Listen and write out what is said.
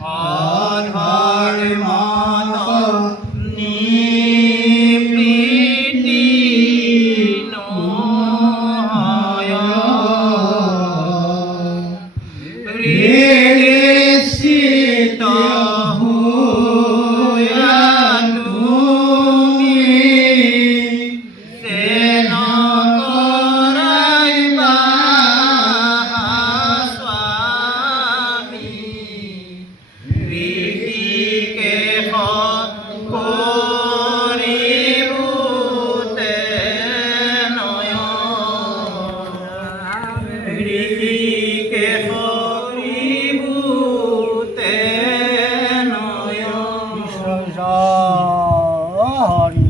অধর মত নিবৃত্তি নয় হৃদিস্থিত হইয়া তুমি সেন করাইবা স্বামী ঋষিকেশ করিবুতে নয়ন ঋষিকেশ করিবুতে নয়ন হরি